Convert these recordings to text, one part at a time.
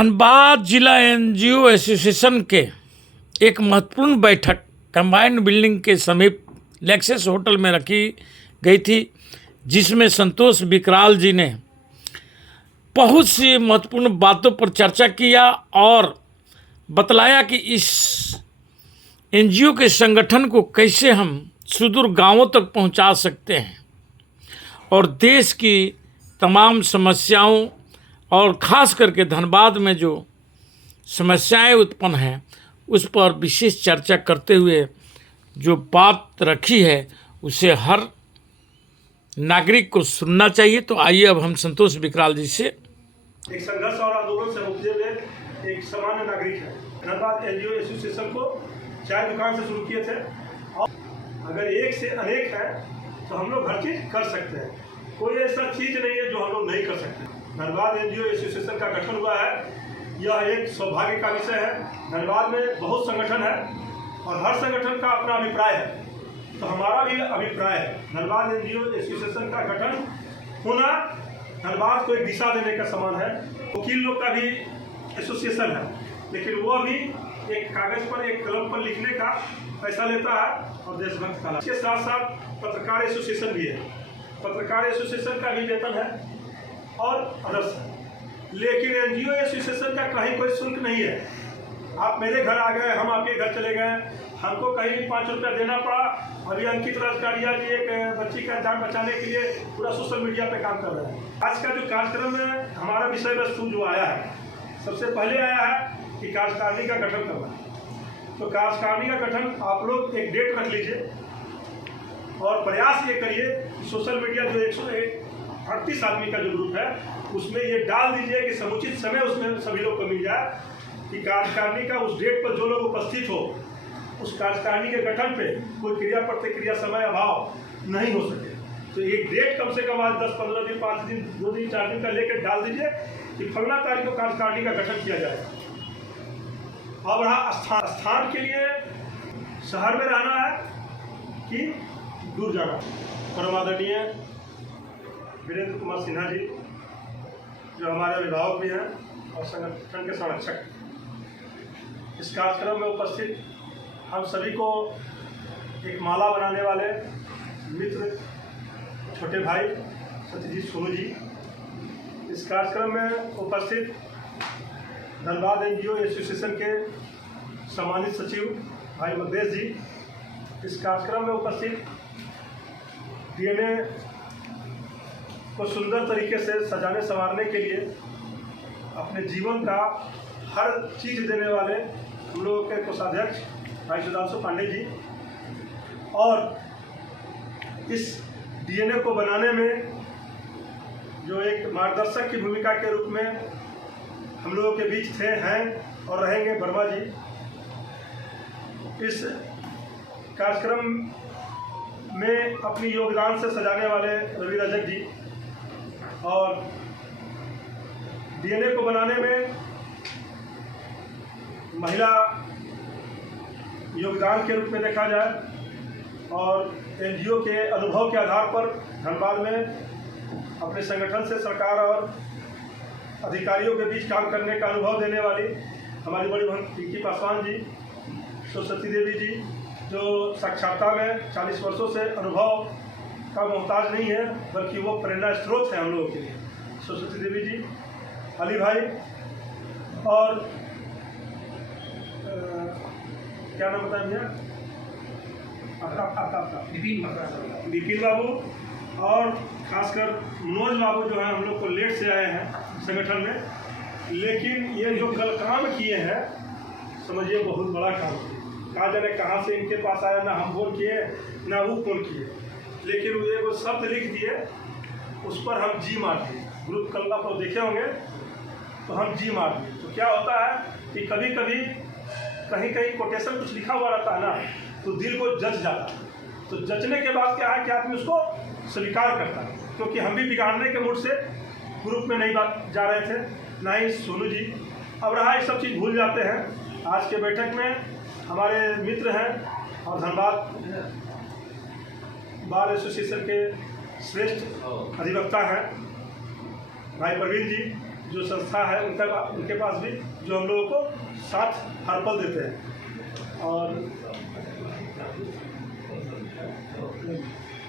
धनबाद जिला NGO association के एक महत्वपूर्ण बैठक कंबाइंड बिल्डिंग के समीप लेक्सेस होटल में रखी गई थी, जिसमें संतोष विकराल जी ने बहुत सी महत्वपूर्ण बातों पर चर्चा किया और बतलाया कि इस एनजीओ के संगठन को कैसे हम सुदूर गांवों तक पहुंचा सकते हैं और देश की तमाम समस्याओं और ख़ास करके धनबाद में जो समस्याएं उत्पन्न हैं उस पर विशेष चर्चा करते हुए जो बात रखी है उसे हर नागरिक को सुनना चाहिए। तो आइए अब हम संतोष विकराल जी से। एक संघर्ष और आंदोलन से उपजे हुए एक सामान्य नागरिक है। धनबाद एनजीओ एसोसिएशन को चाय दुकान से शुरू किए थे और अगर एक से अनेक है तो हम लोग हर चीज़ कर सकते हैं। कोई ऐसा चीज़ नहीं है जो हम लोग नहीं कर सकते। धनबाद एनजीओ एसोसिएशन का गठन हुआ है, यह एक सौभाग्य का विषय है। धनबाद में बहुत संगठन है और हर संगठन का अपना अभिप्राय है, तो हमारा भी अभिप्राय है धनबाद एनजीओ एसोसिएशन का गठन होना धनबाद को एक दिशा देने का समान है। वकील लोग का भी एसोसिएशन है, लेकिन वो भी एक कागज़ पर एक कलम पर लिखने का पैसा लेता है और देशभक्त का। इसके साथ साथ पत्रकार एसोसिएशन भी है, पत्रकार एसोसिएशन का भी वेतन है और अदर्स है। लेकिन एनजीओ एसोसिएशन का कहीं कोई शुल्क नहीं है। आप मेरे घर आ गए, हम आपके घर चले गए, हमको कहीं भी 5 रुपया देना पड़ा। अभी अंकित राजकारिया जी एक बच्ची का जान बचाने के लिए पूरा सोशल मीडिया पे काम कर रहे हैं। आज का जो कार्यक्रम है, हमारा विषय वस्तु जो आया है, सबसे पहले आया है कि कार्यकारिणी का गठन करना। तो कार्यकारिणी का गठन आप लोग एक डेट रख लीजिए और प्रयास ये करिए कि सोशल मीडिया जो 138 आदमी का जो ग्रुप है उसमें ये डाल दीजिए कि समुचित समय उसमें सभी लोग को मिल जाए कि कार्यकारिणी का उस डेट पर जो लोग उपस्थित हो, उस कार्यकारिणी के गठन पे कोई क्रिया प्रतिक्रिया समय अभाव नहीं हो सके। तो एक डेट कम से कम आज 10-15 दिन, 5 दिन, 2 दिन, 4 दिन का लेकर डाल दीजिए कि फलना तारीख को कार्यकारिणी का गठन किया जाएगा। अब रहा स्थान के लिए शहर में रहना है कि दूर जाना। परम आदरणीय वीरेंद्र कुमार सिन्हा जी जो हमारे अभिभावक भी हैं और संगठन के संरक्षक, इस कार्यक्रम में उपस्थित हम सभी को एक माला बनाने वाले मित्र छोटे भाई सत्यजीत सोनू जी, इस कार्यक्रम में उपस्थित धनबाद एनजीओ एसोसिएशन के सम्मानित सचिव भाई मगदेश जी, इस कार्यक्रम में उपस्थित डीएनए को सुंदर तरीके से सजाने संवारने के लिए अपने जीवन का हर चीज़ देने वाले हम लोगों के कोषाध्यक्ष भाई सुधांशु पांडे जी, और इस डीएनए को बनाने में जो एक मार्गदर्शक की भूमिका के रूप में हम लोगों के बीच थे, हैं और रहेंगे वर्मा जी। इस कार्यक्रम में अपनी योगदान से सजाने वाले रवि रजक जी, और डीएनए को बनाने में महिला योगदान के रूप में देखा जाए और एनजीओ के अनुभव के आधार पर धनबाद में अपने संगठन से सरकार और अधिकारियों के बीच काम करने का अनुभव देने वाली हमारी बड़ी बहन पिंकी पासवान जी, सरस्वती देवी जी जो साक्षरता में 40 वर्षों से अनुभव का मोहताज नहीं है बल्कि वो प्रेरणा स्रोत है हम लोगों के लिए, सरस्वती देवी जी, अली भाई, और क्या नाम बताया भैया, विपिन बाबू, और खासकर मनोज बाबू जो है हम लोग को लेट से आए हैं संगठन में, लेकिन ये जो कल काम किए हैं समझिए बहुत बड़ा काम किए। कहा जाने कहाँ से इनके पास आया, ना हम फोन किए ना वो फोन किए, लेकिन वो एक शब्द लिख दिए, उस पर हम जी मार दिए। ग्रुप कल आप देखे होंगे तो हम जी मार दिए। तो क्या होता है कि कभी कभी कहीं कहीं कोटेशन कुछ लिखा हुआ रहता है ना, तो दिल को जच जाता है। तो जचने के बाद क्या है कि आदमी उसको स्वीकार करता है, क्योंकि हम भी बिगाड़ने के मूड से ग्रुप में नहीं जा रहे थे, ना ही सोनू जी। अब रहा ये सब चीज़ भूल जाते हैं। आज के बैठक में हमारे मित्र हैं और धनबाद बार एसोसिएशन के श्रेष्ठ अधिवक्ता हैं भाई प्रवीण जी, जो संस्था है उनके पास भी, जो हम लोगों को साथ हर पल देते हैं। और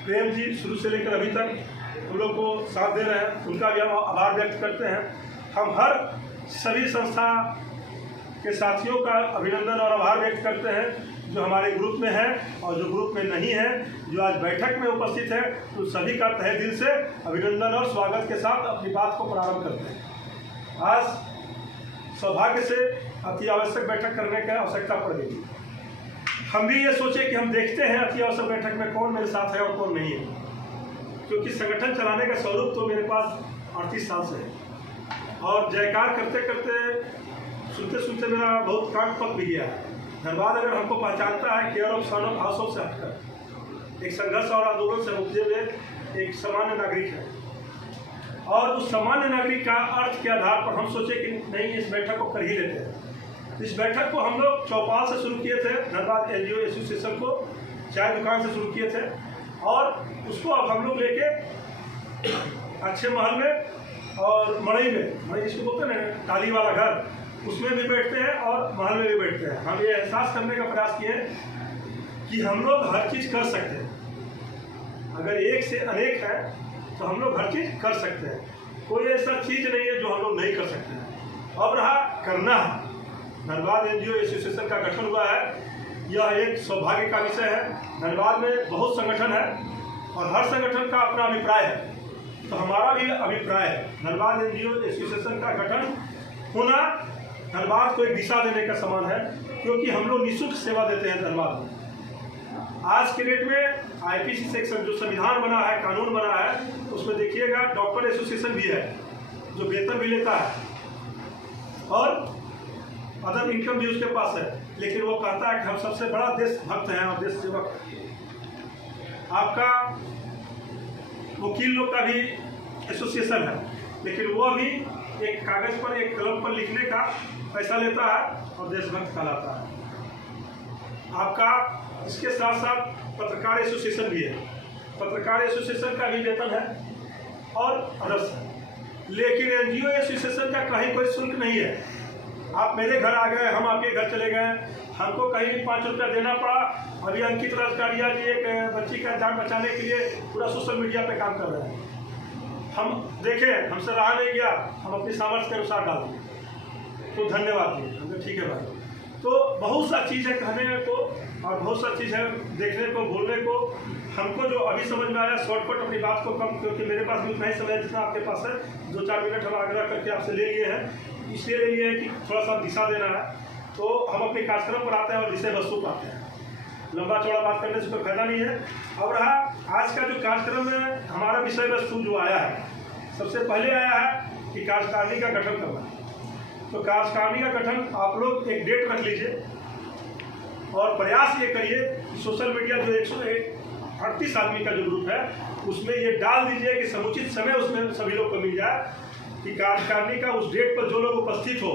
प्रेम जी शुरू से लेकर अभी तक हम लोग को साथ दे रहे हैं, उनका भी हम आभार व्यक्त करते हैं। हम हर सभी संस्था के साथियों का अभिनंदन और आभार व्यक्त करते हैं जो हमारे ग्रुप में है और जो ग्रुप में नहीं है, जो आज बैठक में उपस्थित है, तो सभी का तहे दिल से अभिनंदन और स्वागत के साथ अपनी बात को प्रारंभ करते हैं। आज सौभाग्य से अति आवश्यक बैठक करने की आवश्यकता पड़ गई। हम भी ये सोचे कि हम देखते हैं अति आवश्यक बैठक में कौन मेरे साथ है और कौन नहीं है, क्योंकि संगठन चलाने का स्वरूप तो मेरे पास 38 साल से है और जयकार करते करते सुनते सुनते मेरा बहुत कान पक भी गया है। धनबाद अगर हमको पहचानता है care of son of house of से हटकर एक संघर्ष और आंदोलन से मुक्ति हुए एक सामान्य नागरिक है, और उस सामान्य नागरिक का अर्थ के आधार पर हम सोचे कि नहीं, इस बैठक को कर ही लेते हैं। इस बैठक को हम लोग चौपाल से शुरू किए थे, धनबाद एनजीओ एसोसिएशन को चाय दुकान से शुरू किए थे, और उसको अब हम लोग लेके अच्छे महल में और मड़ई में, जिसको बोलते हैं टाली वाला घर, उसमें भी बैठते हैं और महल में भी बैठते हैं। हम ये एहसास करने का प्रयास किए कि हम लोग हर चीज़ कर सकते हैं। अगर एक से अनेक है तो हम लोग हर चीज़ कर सकते हैं। कोई ऐसा चीज़ नहीं है जो हम लोग नहीं कर सकते हैं। अब रहा करना है। धनबाद एनजीओ एसोसिएशन का गठन हुआ है, यह एक सौभाग्य का विषय है। धनबाद में बहुत संगठन है और हर संगठन का अपना अभिप्राय है, तो हमारा भी अभिप्राय है धनबाद एनजीओ एसोसिएशन का गठन होना धनबाद को एक दिशा देने का समान है, क्योंकि हम लोग निःशुल्क सेवा देते हैं धनबाद में। आज के डेट में आईपीसी से जो संविधान बना है, कानून बना है, उसमें देखिएगा डॉक्टर एसोसिएशन भी है जो वेतन भी लेता है और अदर इनकम भी उसके पास है, लेकिन वो कहता है कि हम सबसे बड़ा देशभक्त हैं और देश सेवक। आपका वकील लोग का भी एसोसिएशन है, लेकिन वो भी एक कागज पर एक कलम पर लिखने का पैसा लेता है और देशभक्त कहलाता है। आपका इसके साथ साथ पत्रकार एसोसिएशन भी है, पत्रकार एसोसिएशन का भी वेतन है और अदर्स है, लेकिन एनजीओ एसोसिएशन का कहीं कोई शुल्क नहीं है। आप मेरे घर आ गए, हम आपके घर चले गए, हमको कहीं भी 5 रुपया देना पड़ा। अभी अंकित राजकारिया जी एक बच्ची का जान बचाने के लिए पूरा सोशल मीडिया पे काम कर रहे हैं। हम देखें, हमसे रहा नहीं गया, हम अपनी सामर्थ्य के अनुसार डाल दिए, तो धन्यवाद जी, हमने ठीक है भाई। तो बहुत सा चीज़ है कहने को और बहुत सा चीज़ है देखने को, बोलने को। हमको जो अभी समझ में आया शॉर्टकट अपनी बात को कम, क्योंकि मेरे पास भी उतना ही समय जितना आपके पास है, 2-4 मिनट हम आग्रह करके आपसे ले लिए हैं। इसलिए ले लिए कि थोड़ा सा दिशा देना है, तो हम अपने कार्यक्रम पर आते हैं और विषय वस्तु पर आते हैं। लंबा चौड़ा बात करने से कोई फायदा नहीं है। और रहा आज का जो कार्यक्रम में हमारा विषय वस्तु जो आया है, सबसे पहले आया है कि कार्यकारिणी का गठन करना। तो कार्यकारिणी का गठन आप लोग एक डेट रख लीजिए और प्रयास ये करिए कि सोशल मीडिया जो 138 आदमी का जो ग्रुप है उसमें ये डाल दीजिए कि समुचित समय उसमें सभी लोग को मिल जाए कि कार्यकारिणी का उस डेट पर जो लोग उपस्थित हो,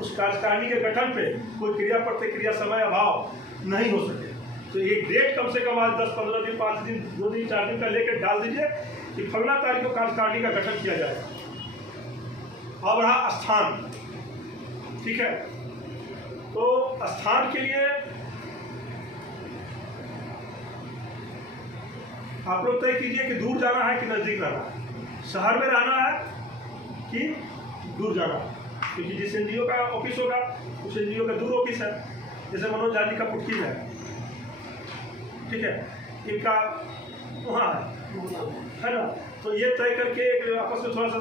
उस कार्यकारिणी के गठन पे कोई क्रिया प्रतिक्रिया समय अभाव नहीं हो सके। तो एक डेट कम से कम आज 10-15 दिन, 5 दिन, 2 दिन, 4 दिन का लेकर डाल दीजिए कि फलना तारीख को कार्यकारिणी का गठन किया जाएगा। अब रहा स्थान, ठीक है, तो स्थान के लिए आप लोग तय कीजिए कि दूर जाना है कि नज़दीक रहना है, शहर में रहना है कि दूर जाना है, क्योंकि जिस एनजीओ का ऑफिस होगा उस एनजीओ का दूर ऑफिस है। जैसे मनोज जानी का पुटकी है, ठीक है, इनका वहाँ है ना, तो ये तय करके आपस में थोड़ा सा